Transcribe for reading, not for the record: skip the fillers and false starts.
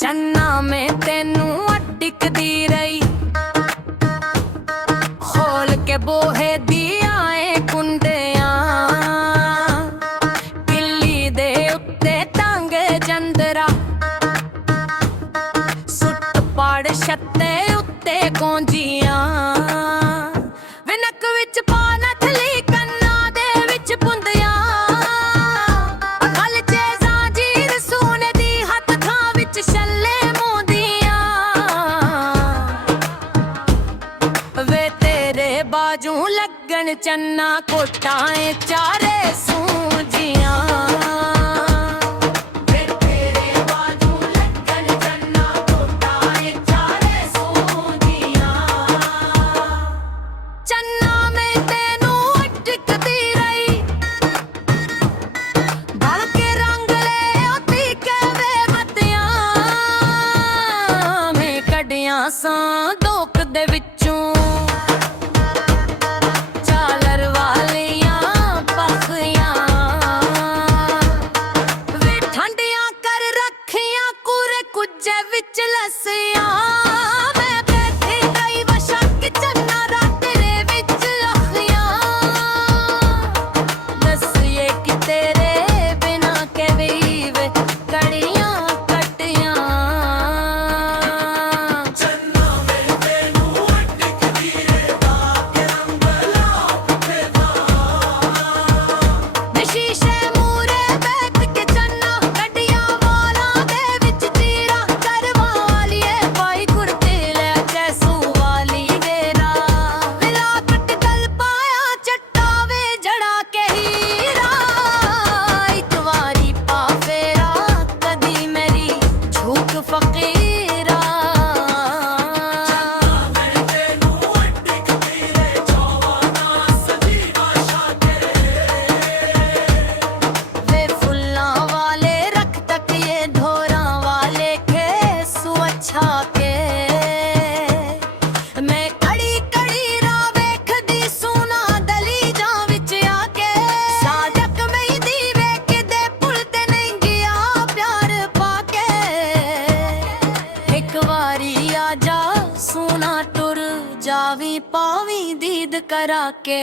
चन्ना में तेनू अटकदी रही, खोल के बोहे दिया कुंडियां, किल्ली दे उत्ते टंग जंदरा, सुट पाड़ छत्ते उत्ते गौंजियां, विनक विच पा नथली कन्ना दे विच पुंदियां, गल च जांजीर सोने दी हथ खां विच छल्ले मोंदियां, वे तेरे बाजू लगन चन्ना कोटाएं चारे सूजियां। चन्ना में तेनू अटकदी रही, भल के रंग ले ओती के वे मतियां, मैं कड्डियां सां दोक दे विचों झालर वालियां पखियां, वे ठंडियां कर रखियां कूरे कुज्जे विच लस्सियां, मैं बैठी गई वशक चन्ना रात रे विच अखियां, दस्सिए कि तेरे बिना के वे कड़ियां कटियां। चन्ना में तेनू अटकदी रे ताके रंग लापते दा, वे शीशे मूरे बैठ के चन्ना कड्डियां वालां दे विच चीरा, करवा वालिए पाई कुर्ते ले जैसू वाली गेरा, विला कट गल पाया चट्टा वे जड़ा के हीरा, एक वारी पा फेरा कदी मेरी झूक फकीरा। मैं तेनू अटकदी रे जवाना सजी आशा के, वे फुल्लां वाले रख तक ये ढोरां वाले खेसू अच्छा के, मैं कड़ी कड़ी राह वेखदी सूना दली जां विच आके, साजक मई दी वेखदे पुल ते नहीं गया प्यार पाके, एक वारी आजा सूना टुर जावी पावी दीद करा के।